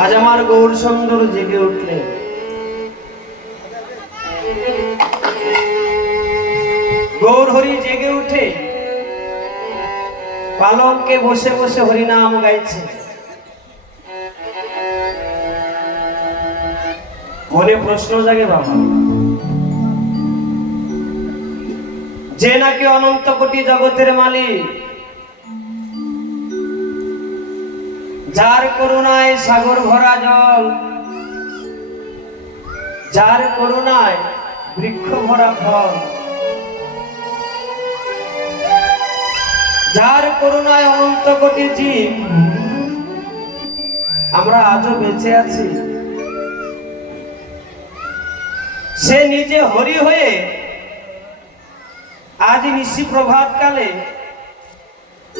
আজ আমার গৌর সুন্দর জেগে উঠলে। গৌর হরি জেগে উঠে পালঙ্কে বসে বসে হরিনাম গাইছে। মনে প্রশ্ন জাগে বাবা, যে নাকি অনন্ত কোটি জগতের মালিক, যার করুণায় সাগর ভরা জল, যার করুণায় বৃক্ষ ভরা ফল, যার করুণায় অনন্ত কোটি জীব আমরা আজও বেঁচে আছি, সে নিজে হরি হয়ে আজ নিশি প্রভাত কালে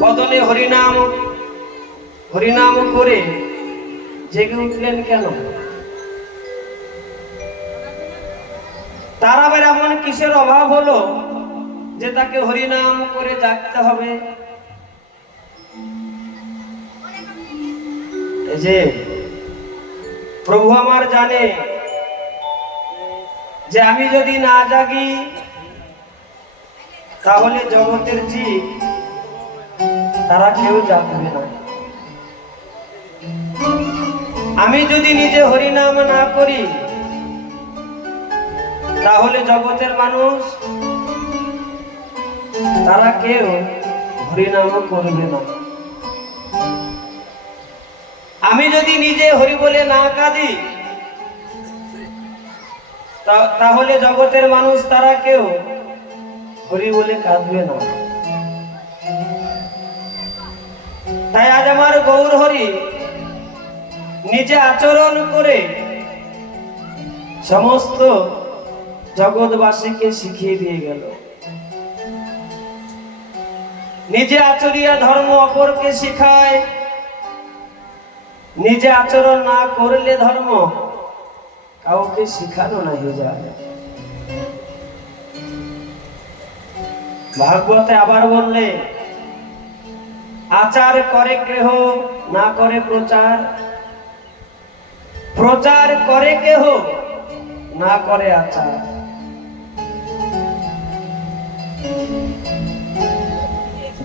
বদলে হরিনাম হরিনাম করে জেগে উঠলেন কেন? তার আবার এমন কিসের অভাব হলো যে তাকে হরিনাম করে জাগতে হবে? এই যে প্রভু আমার জানে যে আমি যদি না জাগি তাহলে জগতের জীব তারা কেউ জাগবে না। আমি যদি নিজে হরিনাম না করি তাহলে জগতের মানুষ তারা কেউ হরিনাম করবে না। আমি যদি নিজে হরি বলে না কাঁদি তাহলে জগতের মানুষ তারা কেউ হরি বলে কাঁদবে না। তাই আজ আমার গৌর হরি নিজে আচরণ করে সমস্ত জগৎবাসীকে শিখিয়ে দিয়ে গেল। নিজে আচরিয়া ধর্ম অপরকে শিখায়, নিজে আচরণ না করলে ধর্ম কাউকে শিখানো না হয়ে যায়। ভাগবতে আবার বললে, আচার করে কেহ না করে প্রচার, প্রচার করে কেহ না করে আচার।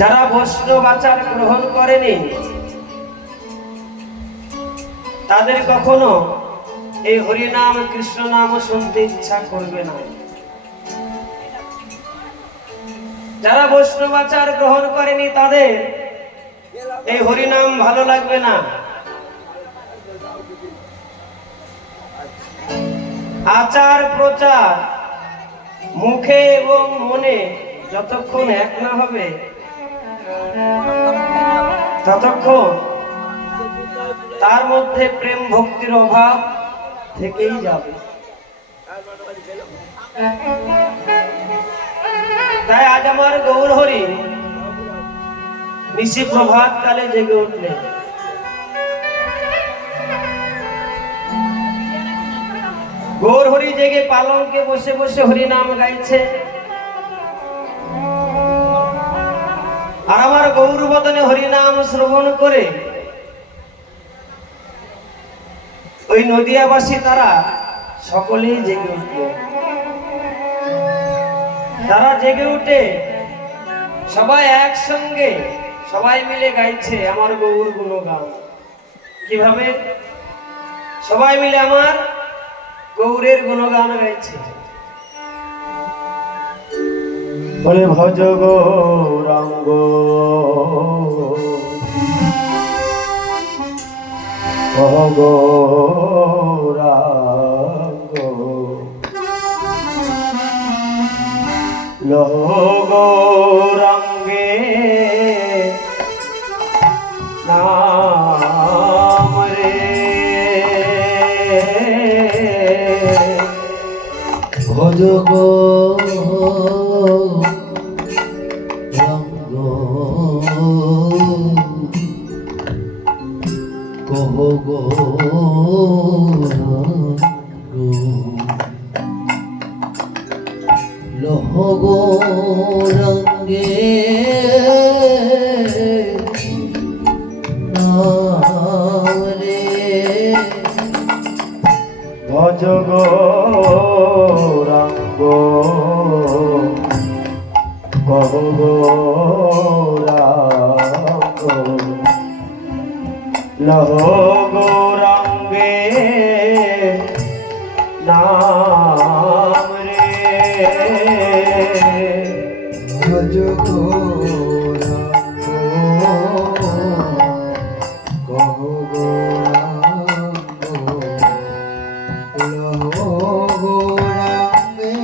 যারা বৈষ্ণব আচার গ্রহণ করেনি তাদের কখনো এই হরিনাম কৃষ্ণ নাম শুনতে ইচ্ছা করবে না। যারা বৈষ্ণব আচার গ্রহণ করেনি তাদের এই হরিনাম ভালো লাগবে না। আচার প্রচার মুখে এবং মনে যতক্ষণ এক না হবে ততক্ষণ তার মধ্যে প্রেম ভক্তির অভাব থেকেই যাবে। তাই আজ আমার গৌর হরি নিশি প্রভাত কালে জেগে উঠলেন। গৌর হরি জেগে পালঙ্কে বসে বসে হরিনাম গাইছে। আর আমার গৌর বদনে হরিনাম শ্রবণ করে ওই নদিয়াবাসী তারা সকলেই জেগে উঠল। তারা জেগে উঠে সবাই একসঙ্গে সবাই মিলে গাইছে আমার গৌর গুণগান। কিভাবে? সবাই মিলে আমার গৌরের গুণগান গাইছে। বলে ভজ গৌরাঙ্গ গৌরাঙ্গ লহ গৌরাঙ্গে নাম রে ভজ লহ গৌরাঙ্গে নাম রে ভজ গৌরাঙ্গ কহ গৌরাঙ্গ লহ গৌরাঙ্গে নাম রে ভজ গৌরাঙ্গ কহ গৌরাঙ্গ লহ গৌরাঙ্গে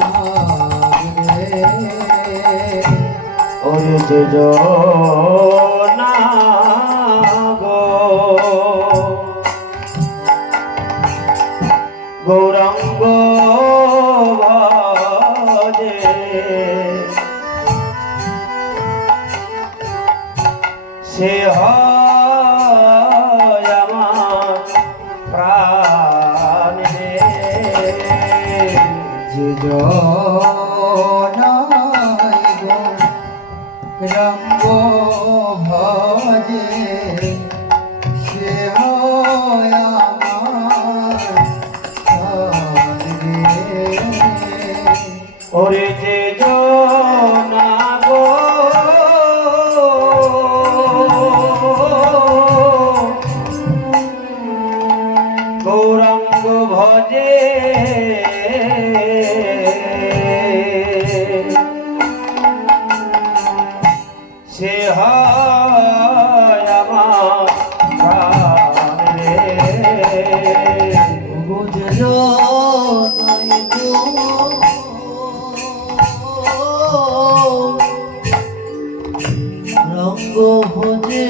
নাম রে ওরে যে জনা গো গৌরাঙ্গ ভজে সে হয় আমার প্রাণ রে যে জনাই রঙ্গ ভজে সে হয় আমার প্রাণ রে। ওরে যে জনা গো গৌরাঙ্গ ভজে সে হয় আমার প্রাণ রে বুঝলো নাই গো রঙ্গ ভজে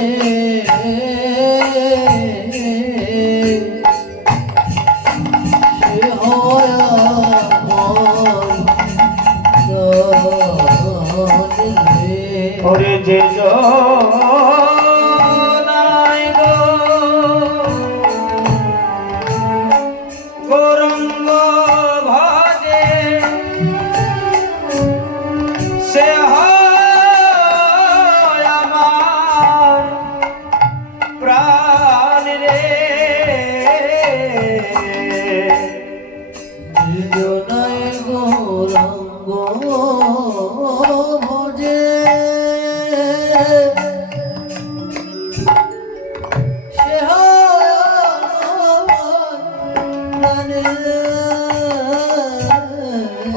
সে হয় আমার প্রাণ রে। ওরে যে জনাই গো গৌরাঙ্গ ভজে সে হয় আমার প্রাণ রে জনাই গৌরাঙ্গ ভজে সে হয় আমার প্রাণ রে।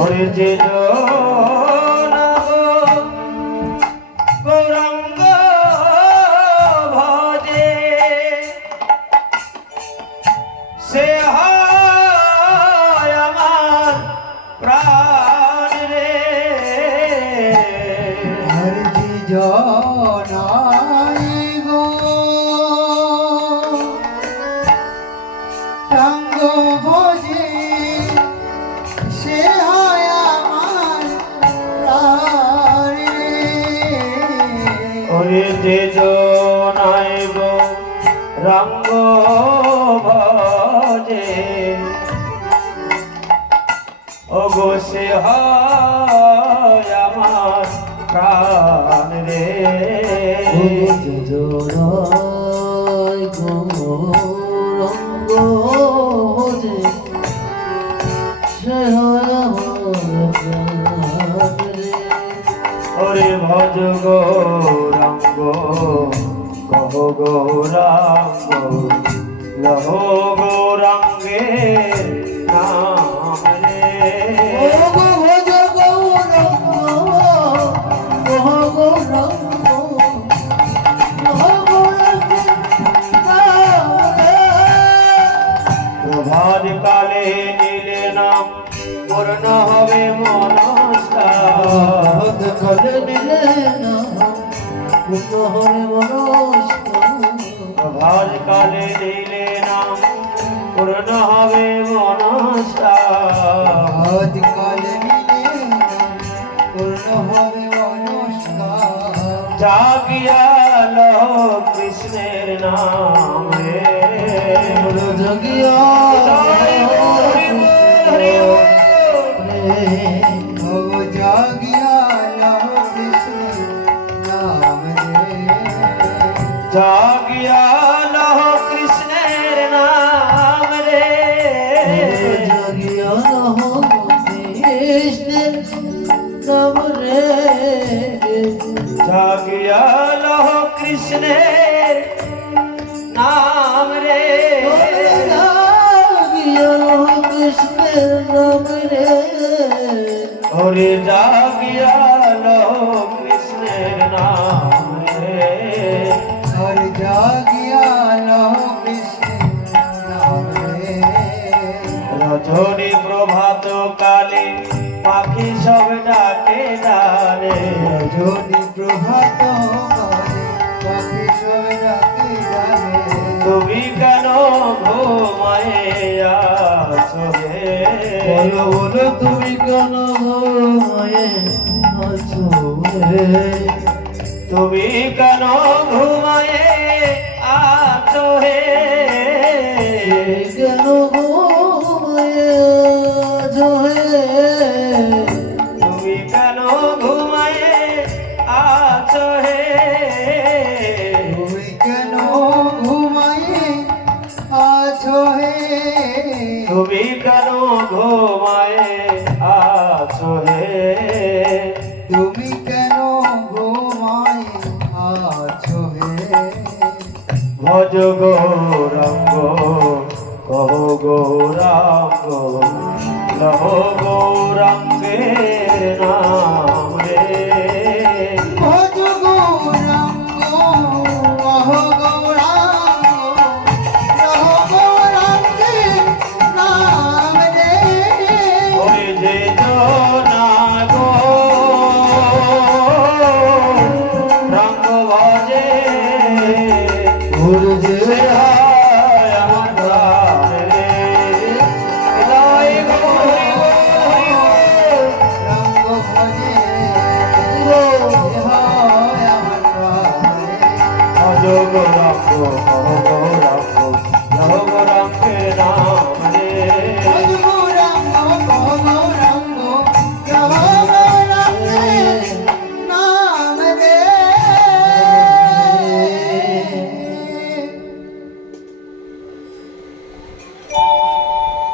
ওরে যে জনা গো গৌরাঙ্গ ভজে সে হয় আমার প্রাণ রে হরি জনাই গো সঙ্গ ভজে সে হয় আমার প্রাণ রে। ওরে যে জনাই গো রঙ্গ ভজে ও গো সে হয় আমার প্রাণ রে জোড়াই গৌরঙ্গ ভজে সে হয় আমার প্রাণ রে। ওরে ভজ গৌরাঙ্গ কহ গৌরাঙ্গ লহ গৌরাঙ্গে নাম রে ও গো ভজ গৌরঙ্গ কহ গৌরঙ্গ কহ গৌরঙ্গ নাম রে। প্রভাত কালে নিলে নাম পূর্ণ হবে মনস্কার কলে নিলে না পূর্ণ হবে মনস্কার। প্রভাত কালে নিলে নাম পূর্ণ হবে মনস্কার আদিকালে নিলে পূর্ণ হবে মনস্কার। জাগিয়া লহ কৃষ্ণের নাম রে জগিয়া জাগিয়া লহ কৃষ্ণ নাম রে। জাগিয়া লহ কৃষ্ণ কৃষ্ণের নাম রে ওরে জাগিয়ালো কৃষ্ণের নাম রে আর জাগিয়ালো কৃষ্ণের নাম রে রজনী প্রভাত কালে পাখি সব ডাকে ডালে যদি প্রভাত কালে পাখি সব ডাকে ডালে তুমি কেন ঘুমায়ে আছো হে বলো বলো তুমি কেন ঘুমায়ে আছো রে তুমি কেন ঘুমায়ে আছো হে কেন ঘুমায়ে আছো হে তুমি কেন ঘুমায়ে আছো হে তুমি কেন ঘুমায়ে আছো হে তুমি কেন ঘুমায়ে আছো হে তুমি কেন ঘুমায়ে আছো হে ভজ গৌরাঙ্গ কহ গৌরাঙ্গ লহ গৌরাঙ্গের নাম রে ভজ গৌরাঙ্গ অহ গৌরাঙ্গ অহ গৌরাঙ্গের নাম রে ওরে যে জনা গো রঙ্গ ভজে ভুল যে সে হয় আমার প্রাণ রে হৃদয় গো হরি গো হরি গো রঙ্গ ভজে হয় আমার প্রাণে ভজ গৌরাঙ্গ কহ গৌরাঙ্গ লহ গৌরাঙ্গের নাম রে ভজ গৌরাঙ্গ অহ গৌরাঙ্গ অহ গৌরাঙ্গের নাম রে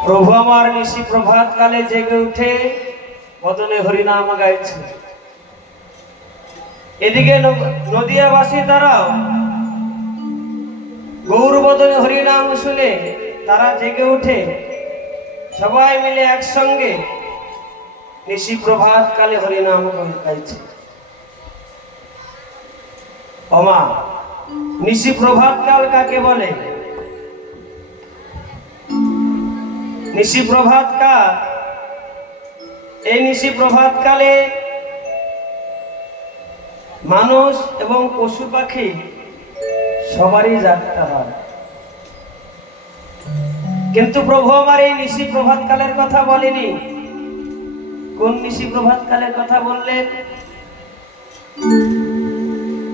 প্রভু আমার নিশি প্রভাত কালে জেগে উঠে বদনে হরিনাম গাইছে। এদিকে নদিয়াবাসী তারাও গৌর বদনে হরিনাম শুনে তারা জেগে উঠে সবাই মিলে একসঙ্গে নিশি প্রভাত কালে হরিনাম গাইছে। ওমা নিশি প্রভাত কাল কাকে বলে? নিশি প্রভাত কাল, এই নিশি প্রভাত কালে মানুষ এবং পশু পাখি সবারই যাত্রা হয়, কিন্তু প্রভু আমার এই নিশি প্রভাত কালের কথা বলেনি। কোন নিশি প্রভাত কালের কথা বললেন?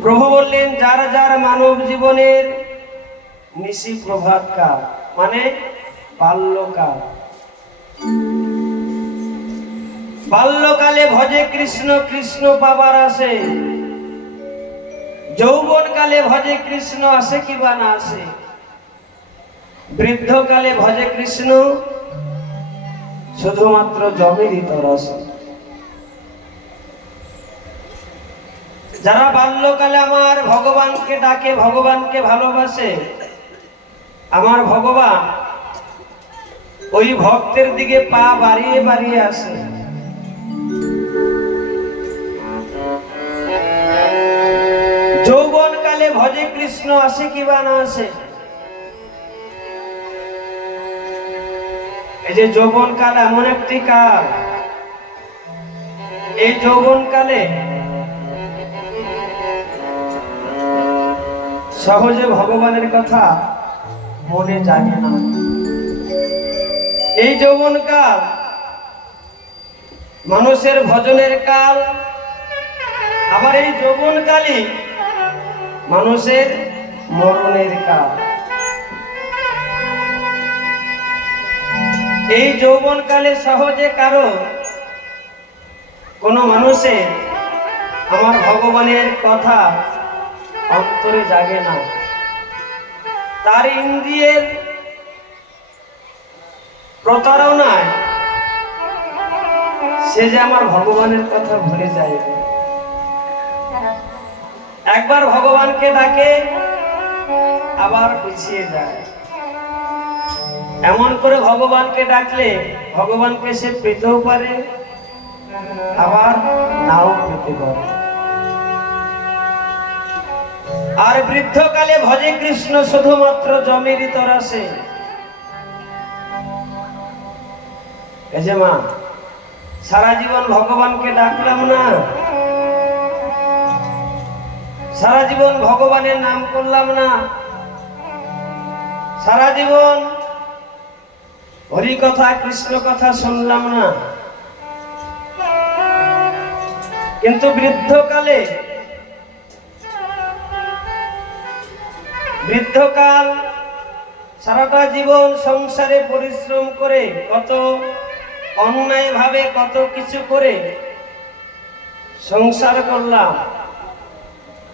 প্রভু বললেন যার যার মানব জীবনের নিশি প্রভাত কাল মানে বাল্যকাল। বাল্যকালে ভজে কৃষ্ণ, কৃষ্ণ পাবার আসে। যৌবন কালে ভজে কৃষ্ণ, আসে কি বা না আসে। বৃদ্ধকালে ভজে কৃষ্ণ, শুধুমাত্র জমেরই তরসে। যারা বাল্যকালে আমার ভগবানকে ডাকে, ভগবানকে ভালোবাসে, আমার ভগবান ওই ভক্তের দিকে পা বাড়িয়ে বাড়িয়ে আসে। যৌবন কালে ভজে কৃষ্ণ, আসে কি বা না আসে। এই যে যৌবন কাল এমন একটি কাল, এই যৌবন কালে সহজে ভগবানের কথা মনে জাগে না। এই যৌবন কাল মানুষের ভজনের কাল, আবার এই যৌবন কালই মানুষের মরণের কাল। এই যৌবন কালে সহজে কারো কোনো মানুষের আমার ভগবানের কথা অন্তরে জাগে না। তার ইন্দ্রিয়ের প্রতারণায় সে যে আমার ভগবানের কথা ভুলে যায়। একবার ভগবানকে ডাকে, আবার পিছিয়ে যায়। এমন করে ভগবানকে ডাকলে ভগবানকে সে পেতেও পারে, আবার নাও পেতে পারে। আর বৃদ্ধকালে ভজে কৃষ্ণ শুধুমাত্র জমেরই তরাসে। এই যে মা, সারা জীবন ভগবানকে ডাকলাম না, সারা জীবন ভগবানের নাম করলাম না, সারা জীবন হরি কথা কৃষ্ণ কথা শুনলাম না, কিন্তু বৃদ্ধকাল সারাটা জীবন সংসারে পরিশ্রম করে, কত অন্যায় ভাবে কত কিছু করে সংসার করলাম,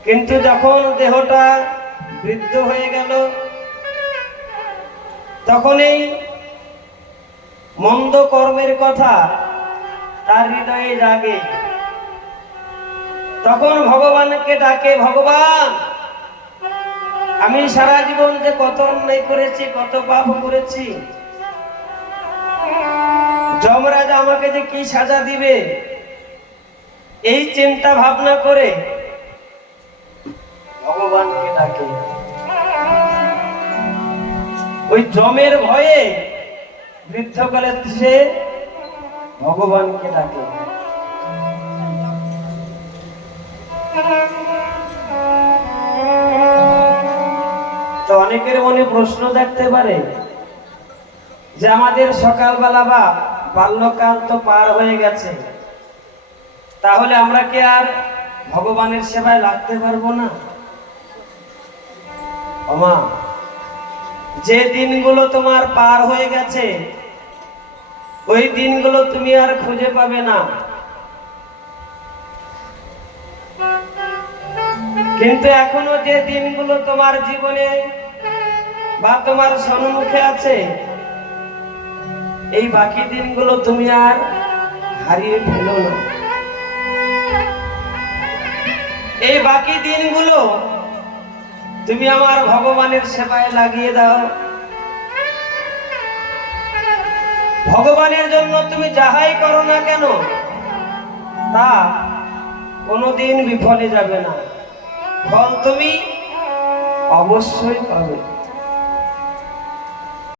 কিন্তু যখন দেহটা বৃদ্ধ হয়ে গেল, তখন এই মন্দ কর্মের কথা তার হৃদয়ে জাগে। তখন ভগবানকে ডাকে, ভগবান আমি সারা জীবন যে কত অন্যায় করেছি, কত পাপ করেছি, যমরাজ আমাকে যে কি সাজা দিবে, এই চিন্তা ভাবনা করে ভগবানকে ডাকে। ওই যমের ভয়ে বৃদ্ধকালে সে ভগবানকে ডাকে। তো অনেকের মনে প্রশ্ন দেখতে পারে যে আমাদের সকালবেলা বা বাল্যকাল তো পার হয়ে গেছে, তাহলে আমরা কি আর ভগবানের সেবায় লাগতে পারবো না? ওমা, যে দিনগুলো তোমার পার হয়ে গেছে ওই দিনগুলো তুমি আর খুঁজে পাবে না, কিন্তু এখনো যে দিনগুলো তোমার জীবনে বা তোমার সম্মুখে আছে, এই বাকি দিনগুলো তুমি আর হারিয়ে ফেলো না। এই বাকি দিনগুলো তুমি আমার ভগবানের সেবায় লাগিয়ে দাও। ভগবানের জন্য তুমি যাহাই করো না কেন, তা কোনোদিন বিফলে যাবে না, ফল তুমি অবশ্যই পাবে।